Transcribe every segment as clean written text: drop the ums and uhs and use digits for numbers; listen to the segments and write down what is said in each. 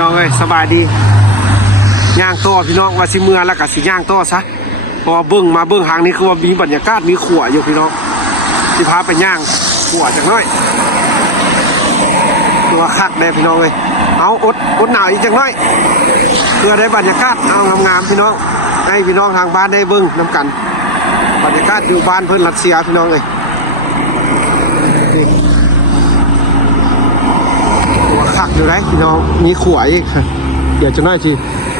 น้องเอ้ยสบายดีย่างต่อพี่น้องว่าสิเมื่อแล้วก็สิย่างต่อซะพอเบิ่งมาเบิ่งทางนี้คือว่ามีบรรยากาศมีขั่วอยู่พี่น้องสิพาไปย่างขั่วจักหน่อยตัวคักได้พี่น้องเอ้ยเอาอดหนาวอีกจักหน่อยเพื่อได้บรรยากาศเอางามๆพี่น้องให้พี่น้องทางบ้านได้เบิ่งนำกันบรรยากาศอยู่บ้านเพิ่นรัสเซียพี่น้องเอ้ยตัวคักอยู่ไหนพี่น้องมีขั่วอีกเดี๋ยวจะน้อยที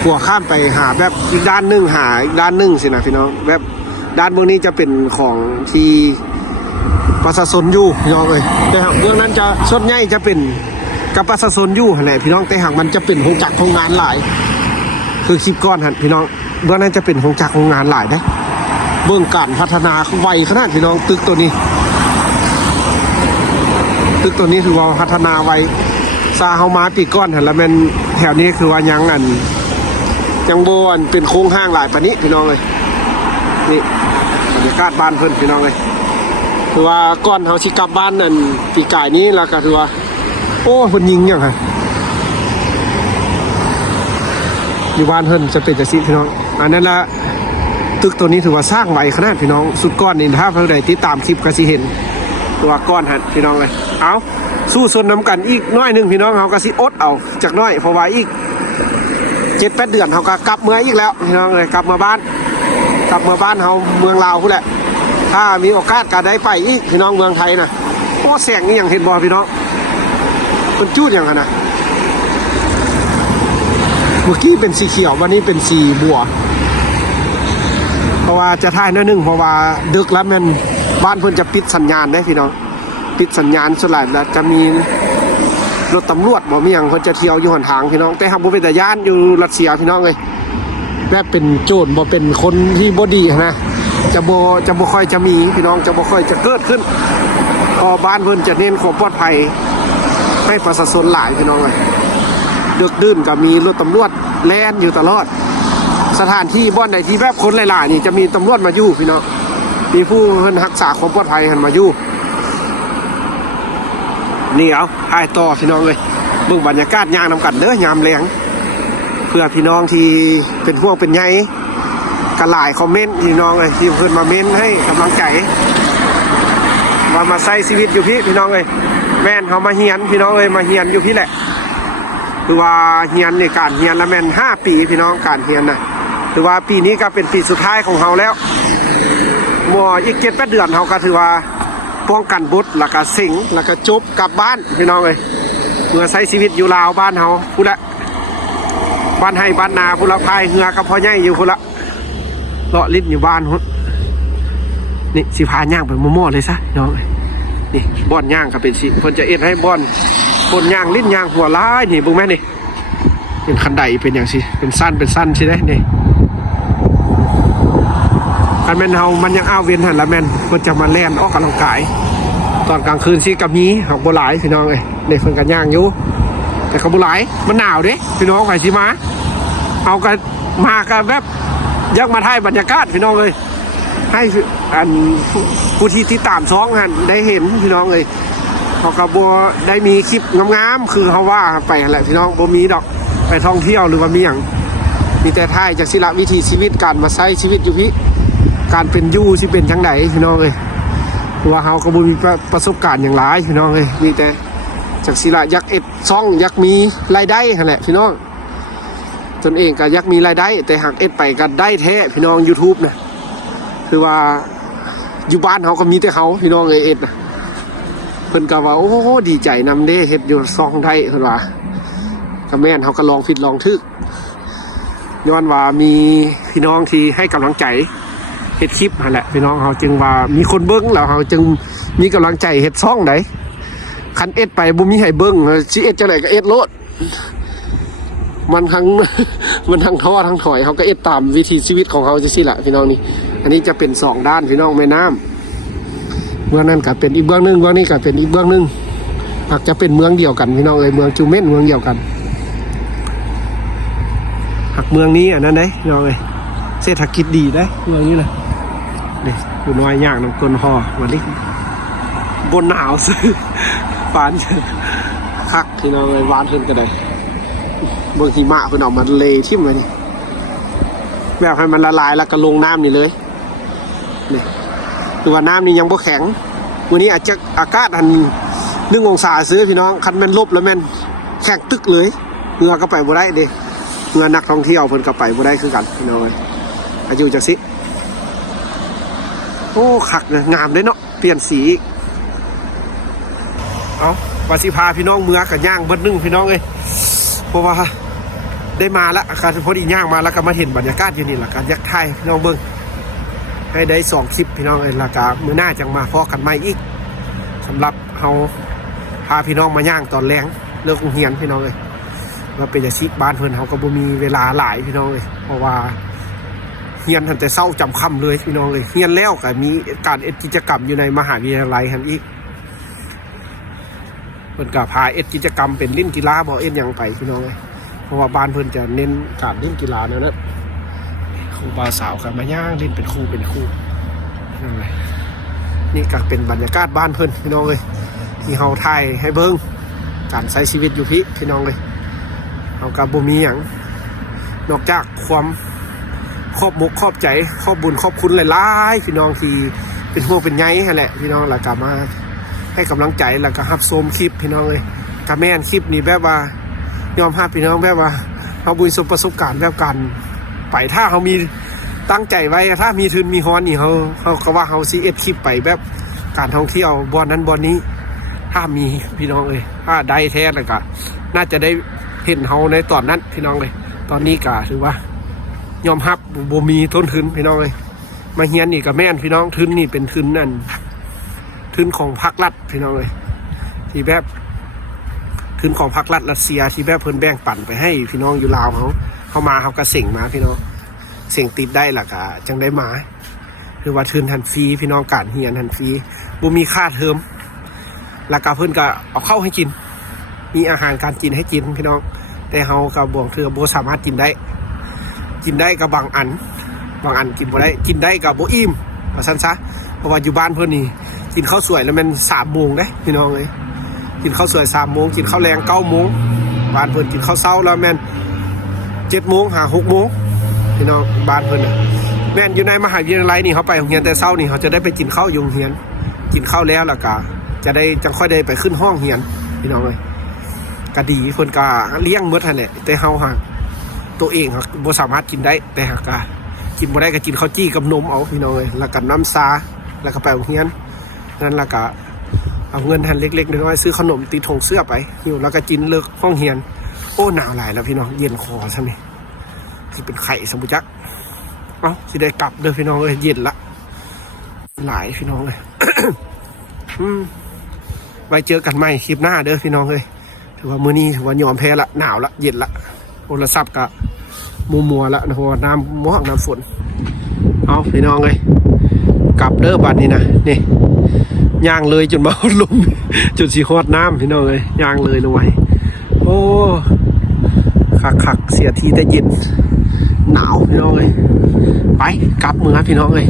ขั่วข้ามไปหาแบบอีกด้านหนึ่งหาอีกด้านหนึ่งสินะพี่น้องแบบด้านเบื้องนี้จะเป็นของที่ประชาชนอยู่พี่น้องเลยแต่หากเบื้องนั้นจะส่วนใหญ่จะเป็นกับประชาชนอยู่แหละพี่น้องแต่หากมันจะเป็นโรงจักรโรงงานหลายคือคลิปก้อนฮะพี่น้องเบื้องนั้นจะเป็นโรงจักรโรงงานหลายได้เบื้องการพัฒนาไวขนาดพี่น้องตึกตัวนี้คือว่าพัฒนาไวซาเฮามาปีก้อนเห็นแล้วมันแถวนี้คือว่ายังโบนเป็นโค้งห้างหลายปานนี้พี่น้องเลยนี่บรรยากาศบ้านเพิ่นพี่น้องเลยคือว่าก้อนเฮาสิกลับบ้านนั่นปีกายนี้แล้วก็คือว่าโอ้เพิ่นยิงยังไงอยู่บ้านเพิ่นจะเป็นจังซี่พี่น้องอันนั้นละตึกตัวนี้ถือว่าสร้างไว้ขนาดพี่น้องสุดก้อนนี่ถ้าเพิ่นได้ติดตามคลิปก็สิเห็นตัวก้อนหั่นพี่น้องเลยเอาสู้สนน้ำกันอีกน้อยนึงพี่น้องเขาก็สิอดเอาจากน้อยเพราะว่าอีก7-8 เดือนเขาก็กลับเมืองอีกแล้วพี่น้องเลยกลับมาบ้านเขาเมืองลาวพุ่นแหละถ้ามีโอกาสก็ได้ไปอีกพี่น้องเมืองไทยนะโอ้แสงนี่อย่างเห็นบ่พี่น้องมันจูดอย่างนั้นนะเมื่อกี้เป็นสีเขียววันนี้เป็นสีบัวเพราะว่าจะถ่ายน้อยนึงเพราะว่าดึกแล้วมันบ้านเพิ่นจะปิดสัญญาณได้พี่น้องปิดสัญญาณส่วนใหญ่แล้วจะมีรถตำรวจบ่มีอย่างคนจะเที่ยวอยู่หนทางพี่น้องแต่หากบ่เป็นตาย่านอยู่รัสเซียพี่น้องเลยแบบเป็นโจรบ่เป็นคนที่บ่ดีนะจะบ่ค่อยจะมีพี่น้องจะบ่ค่อยจะเกิดขึ้นพอบ้านเพิ่นจะเน้นความปลอดภัยให้ประชาชนหลายพี่น้องเลยดึกดื่นก็มีรถตำรวจแล่นอยู่ตลอดสถานที่บ่อนใดที่แบบคนหลายๆนี่จะมีตำรวจมาอยู่พี่น้องมีผู้เพิ่นรักษาความปลอดภัยหันมาอยู่นี่เอาถ่ายต่อพี่น้องเลยเบื้องบรรยากาศย่างนำกันเด้อยามแรงเพื่อพี่น้องที่เป็นพวกเป็นใยกระหลายคอมเมนต์พี่น้องเลยที่เพิ่นมาเม้นให้กำลังใจว่ามาใช้ชีวิตอยู่พี่น้องเลยแม่นเขามาเฮียนพี่น้องเลยมาเฮียนอยู่พี่แหละคือว่าเฮียนในการเฮียนละแม่น5 ปีพี่น้องการเฮียนน่ะถือว่าปีนี้ก็เป็นปีสุดท้ายของเขาแล้วมัวอีก7-8 เดือนเขาก็ถือว่าป้องกันบุตรแล้วก็สิงแล้วก็จบกลับบ้านพี่น้องเลยเมื่อใช้ชีวิตอยู่ลาวบ้านเขาพูดละบ้านให้บ้านนาพูดละพายเหือกับพ่อใหญ่อยู่พูดละเลาะลิ้นอยู่บ้านนี่สิพาย่างไปมั่วๆเลยซะน้องนี่บ่อนย่างก็เป็นสิเพิ่นจะเอ็ดให้บ่อนย่างลิ้นย่างหัวร้ายนี่บุ้งแม่นี่เป็นคันไดเป็นอย่างสิเป็นสั้นใช่ไหมนี่คันแม่นเฮามันยังอ้าวเวียนหันละแม่นเพิ่นจะมาแล่นออกกำลังกายตอนกลางคืนสิกับนี้หอกบ่หลายพี่น้องเอ้ยได้เพิ่นกันย่างอยู่แต่ก็บ่หลายมันหนาวเด้พี่น้องไผสิมาเอากันมากันแบบอยากมาถ่ายบรรยากาศพี่น้องเอ้ยให้อันผู้ที่ติดตามช่องหันได้เห็นพี่น้องเอ้ยเขาก็บ่ได้มีคลิปงามๆคือเฮาว่าไปหั่นแหละพี่น้องบ่มีดอกไปท่องเที่ยวหรือว่ามีหยังมีแต่ถ่ายจากศิลปวิถีชีวิตการมาใช้ชีวิตอยู่พี่การเป็นอยู่ที่เป็นจังไดพี่น้องเอ้ยว่าเฮาก็บ่มีประสบการณ์อย่างหลายพี่น้องเอ้ยมีแต่จากศิลปะยักษ์เอ็ดช่องยักษ์มีรายได้หั่นแหละพี่น้องตนเองก็ยักษ์มีรายได้แต่หากเอ็ดไปก็ได้แท้พี่น้อง YouTube น่ะคือว่าอยู่บ้านเฮาก็มีแต่เฮาพี่น้องเอ้ยเอ็ดน่ะเพิ่นก็ว่าโอ้โหดีใจนำเด้เฮ็ดอยู่ช่องไทยเพิ่นว่าก็แม่นเฮาก็ลองผิดลองถูกย้อนว่ามีพี่น้องที่ให้กำลังใจเฮ็ดคลิปนั่นแหละพี่น้องเขาจึงว่ามีคนเบิ้งแล้วเขาจึงมีกำลังใจเฮ็ดซ่องไหนคันเอ็ดไปบ่มีให้เบิ้งสิเอ็ดจังได๋ก็เอ็ดโลดมันทั้งท้อทั้งถอยเขาก็เอ็ดตามวิถีชีวิตของเขาจังซี่ล่ะพี่น้องนี่อันนี้จะเป็น2ด้านพี่น้องแม่น้ำเมืองนั้นก็เป็นอีกเบื้องนึงเบื้องนี้ก็เป็นอีกเบื้องนึงอาจจะเป็นเมืองเดียวกันพี่น้องเอ้ยเมืองจูเม่นเมืองเดียวกันหักเมืองนี้อันนั้นเด้พี่น้องเอ้ยเศรษฐกิจดีได้เมืองนี้เลยนี่อยู่น้อยย่างน้ำก้นห่อวันนี้บนหนาวซื้อปานคักพี่น้องเลยหวานขึ้นกันเลย เบิ่งหิมะเพิ่นเอามาเลยทิ่มไว้นี่แบบให้มันละลายแล้วก็ลงน้ำนี่เลยนี่คือว่าน้ำนี่ยังบ่แข็งวันนี้อาจจะอากาศอัน1 องศาซื้อพี่น้องคันแม่นลบแล้วแม่นแข็งตึกเลยเรือก็ไปบ่ได้เด้เรือนักท่องเที่ยวเพิ่นก็ไปบ่ได้คือกันพี่น้องอายุจักสิโอ้คักเลยงามเลยเนาะเปลี่ยนสีเอาว่าสิพาพี่น้องเมือกับย่างเบิดนึงพี่น้องเอ้ยเพราะว่าได้มาแล้วการพอดีย่างมาแล้วก็มาเห็นบรรยากาศอยู่นี่แหละการยักษ์ไทยพี่น้องเบิ้งให้ได้2 คลิปพี่น้องเอ้ยแล้วก็มื้อหน้าจังมาพอกันใหม่อีกสำหรับเฮาพาพี่น้องมาย่างตอนแรงเลิกโรงเรียนพี่น้องเอ้ยว่าเป็นจังซี่บ้านเพิ่นเฮาก็บ่มีเวลาหลายพี่น้องเอ้ยเพราะว่าเรียนตั้งแต่เช้าจำค่ำเลยพี่น้องเอ้ยเรียนแล้วก็มีการกิจกรรมอยู่ในมหาวิทยาลัยหั่นอีกเพิ่นก็พากิจกรรมเป็นเล่นกีฬาบ่หยังไปพี่น้องเอ้ยเพราะว่าบ้านเพิ่นจะเน้นการเล่นกีฬาเนี่ยนะครูบาสาวกันมาย่างเล่นเป็นคู่นั่นแหละนี่ก็เป็นบรรยากาศบ้านเพิ่นพี่น้องเอ้ยที่เฮาถ่ายให้เบิ่งการใช้ชีวิตอยู่พี่น้องเอ้ยเฮาก็บ่มีหยังนอกจากความขอบมกขอบใจขอบบุญขอบคุณหลายๆพี่น้องที่เป็นห่วงเป็นใยนั่นแหละพี่น้องแล้วก็มาให้กำลังใจแล้วก็รับชมคลิปพี่น้องเอ้ยก็แม่นคลิปนี้แบบว่ายอมรับพี่น้องแบบว่าเขาบุญสมประสบการณ์แบบกันไปถ้าเขามีตั้งใจไว้ถ้ามีทุนมีฮอนนี่เขาก็ว่าเขาซีเอสคลิปไปแบบการท่องเที่ยวบอนนั้นบอนนี้ถ้ามีพี่น้องเลยถ้าได้แท้แล้วก็น่าจะได้เห็นเขาในตอนนั้นพี่น้องเลยตอนนี้ก็ถือว่ายอมรับบ่มีต้นทุนพี่น้องเลยมาเฮียนนี่ก็แม่นพี่น้องทุนนี่เป็นทุนนั่นทุนของภาครัฐพี่น้องเลยที่แบบทุนของพรรครัฐรัสเซียที่แบบเพิ่นแบ่งปันไปให้พี่น้องอยู่ลาวเขามาเขาก็เส่งมาพี่น้องเส่งติดได้ล่ะก็จังได้มาคือว่าทุนทันฟรีพี่น้องการเรียนทันฟรีบ่มีค่าเทอมแล้วก็เพิ่นก็เอาเข้าให้กินมีอาหารการกินให้กินพี่น้องแต่เฮาก็บ่คือบ่สามารถกินได้ก็บางอันกินบ่ได้กินได้ก็บ่อิ่มว่าซั่นซะเพราะว่าอยู่บ้านเพิ่นนี่กินข้าวสวยแล้วมัน3 โมงเด้พี่น้องเอ้ยกินข้าวสวย3 โมงกินข้าวแรง9 โมงบ้านเพิ่นกินข้าวเช้าแล้วแม่น7 โมงหา6 โมงพี่น้องบ้านเพิ่นแม่นอยู่ในมหาวิทยาลัยนี่เขาไปโรงเรียนแต่เช้านี่เขาจะได้ไปกินข้าวอยู่โรงเรียนกินข้าวแล้วล่ะก็จะได้จังค่อยได้ไปขึ้นห้องเรียนพี่น้องเอ้ยก็ดีเพิ่นก็เลี้ยงหมดหั่นแหละแต่เฮาห่างตัวเองบ่สามารถกินได้แต่ก็กินบ่ได้ก็กินข้าวจี้กับนมเอาพี่น้องเอ้ยแล้วก็น้ำซาแล้วก็ไปโรงเรียนนั่นล่ะก็เอาเงินหันเล็กๆน้อยๆซื้อขนมตีถงเสื้อไปหิวแล้วก็กินเลิกห้องเฮียนโอ้หนาวหลายแล้วพี่น้องเย็นคอซะนี่ที่เป็นไข่สมุจักเอ้าสิได้กลับเด้อพี่น้องเอ้ยเย็นละหลายพี่น้องเลย ไว้เจอกันใหม่คลิปหน้าเด้อพี่น้องเอ้ยถือว่ามื้อนี้ถือว่ายอมแพ้ละหนาวละเย็นละโทรศัพท์ก็มัวละเพราะว่าน้ำมัวน้ำฝนเอาพี่น้องเอ้ยกลับเด้อบัดนี้นะนี่ย่างเลยจนมาฮอดลมจนสีฮอดน้ำพี่น้องเลยย่างเลยลงไปโอ้คักเสียทีได้เย็นหนาวพี่น้องเลยไปกลับเมืองพี่น้องเลย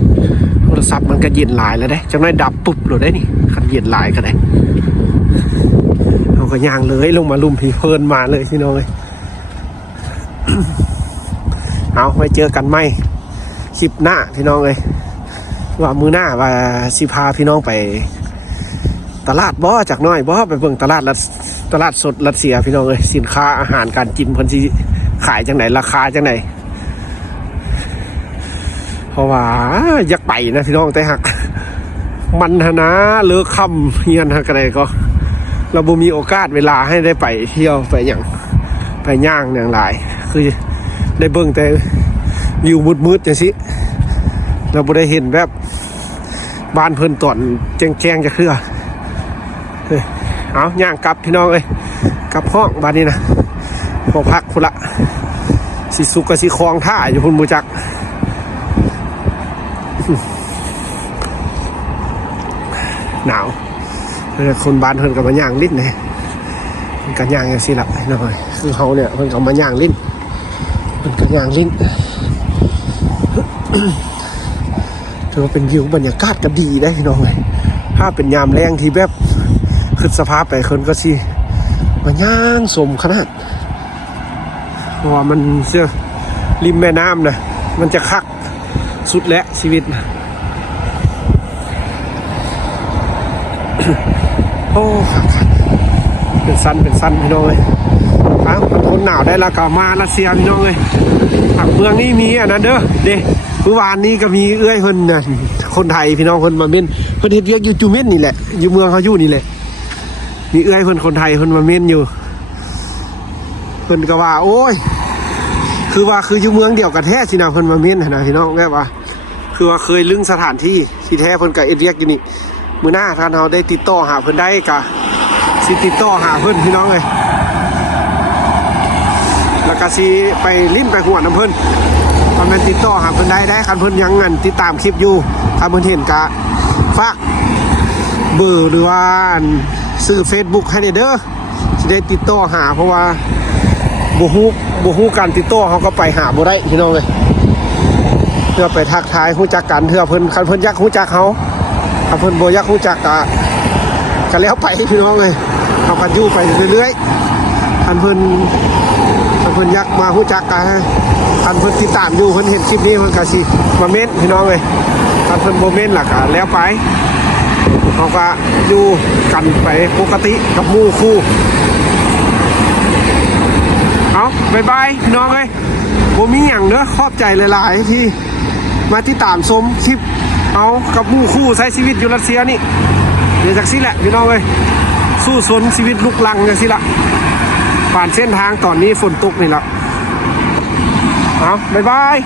โทรศัพท์มันก็เย็นหลายแล้วได้จังได้ดับปุ๊บเลยได้นี่คันเย็นหลายก็ได้เราก็ย่างเลยลงมาลุมพี่เพลินมาเลยพี่น้องเลย เอาไว้เจอกันไหมคลิปหน้าพี่น้องเลยว่ามือหน้าว่าสิพาพี่น้องไปตลาดบ่จากน้อยบ่ไปเบิ่งตลาดสดรัสเซียพี่น้องเอ้ยสินค้าอาหารการกินเพิ่นสิขายจังไหนราคาจังไหนเพราะว่าอยากไปนะพี่น้องแต่หักมันนะเลิกค่ำเฮียนหักอะไรก็เราบ่มีโอกาสเวลาให้ได้ไปเที่ยวไปอย่างไปย่างอย่างหลายคือได้เบิ่งแต่วิวมืดๆจังซี่เราบ่ได้เห็นแบบบ้านเพิ่นตอนแจ้งจะคือเอาย่างกลับพี่น้องเอ้ยกลับห้องบ้านนี้นะพอพักพุ่นละสิสุกกับสิคลองท่าอยู่พุ่นมูจักหนาวคนบ้านเพิ่นกับมาย่างลิ้นเลยกันย่างอย่างสิละน้อยคือเขาเนี่ยเพิ่นกับมาย่างลิ้นเพิ่นกับย่างลิ้นถือว่าเป็นวิวบรรยากาศก็ดีได้พี่น้องเลยถ้าเป็นยามแรงที่แบบขึ้นสภาพไปคนก็สิมาย่างสมขนาด เพราะว่ามันเชื่อริมแม่น้ำนะมันจะคักสุดและชีวิตนะโอ้เป็นสั้นพี่น้องเลยครับทนหนาวได้แล้วก็มารัสเซียพี่น้องเลยเมืองนี้มีอันนั้นเด้อเด้เมื่อวานนี้ก็มีเอื้อยคนน่ะคนไทยพี่น้องคนมาเม่นเพิ่นเฮ็ดเวียกอยู่จูเม่นนี่แหละอยู่เมืองเขาอยู่นี่แหละมีเอื้อยคนไทยคนมาเม่นอยู่เพิ่นก็ว่าโอ้ยคืออยู่เมืองเดียวกันแท้สินะเพิ่นมาเม่นนะพี่น้องแบบว่าคือว่าเคยลึงสถานที่ที่แท้เพิ่นก็เฮ็ดเวียกอยู่นี่มื้อหน้าถ้าเราได้ติดต่อหาเพิ่นได้ก็สิติดต่อหาเพิ่นพี่น้องเลยแล้วก็สิไปลิ้นไปหัวน้ำเพิ่นตอนนั้นติดต่อหาเพิ่นได้คันเพิ่นยังงั้นติดตามคลิปอยู่ถ้าเพิ่นเห็นก็ฝากเบอร์หรือว่าซื้อ Facebook ให้เด้อสิได้ติดต่อหาเพราะว่าบ่ฮู้การติดต่อเขาก็ไปหาบ่ได้พี่น้องเลยเพื่อไปทักทายฮู้จักกันเพื่อเพิ่นคันเพิ่นอยากฮู้จักเขาถ้าเพิ่นบ่อยากฮู้จักก็แล้วไปพี่น้องเลยเอากันอยู่ไปเรื่อยๆคันเพิ่นอยากมาฮู้จักกันคันเพิ่นติดตามอยู่เพิ่นเห็นคลิปนี้เพิ่นก็สิมาเม้นพี่น้องเลยคันเพิ่นบ่เม้นล่ะก็แล้วไปเขาก็อยู่กันไปปกติกับหมู่คู่เอาบ๊ายบายพี่น้องเลยบ่มีหยังเด้อขอบใจหลายๆที่มาติดตามชมคลิปเอากับหมู่คู่ใช้ชีวิตอยู่รัสเซียนี่เดี๋ยวจากสิแหละพี่น้องเลยสู้สนชีวิตลุกลังจากสิละผ่านเส้นทางตอนนี้ฝนตกนี่ละเอาบ๊ายบาย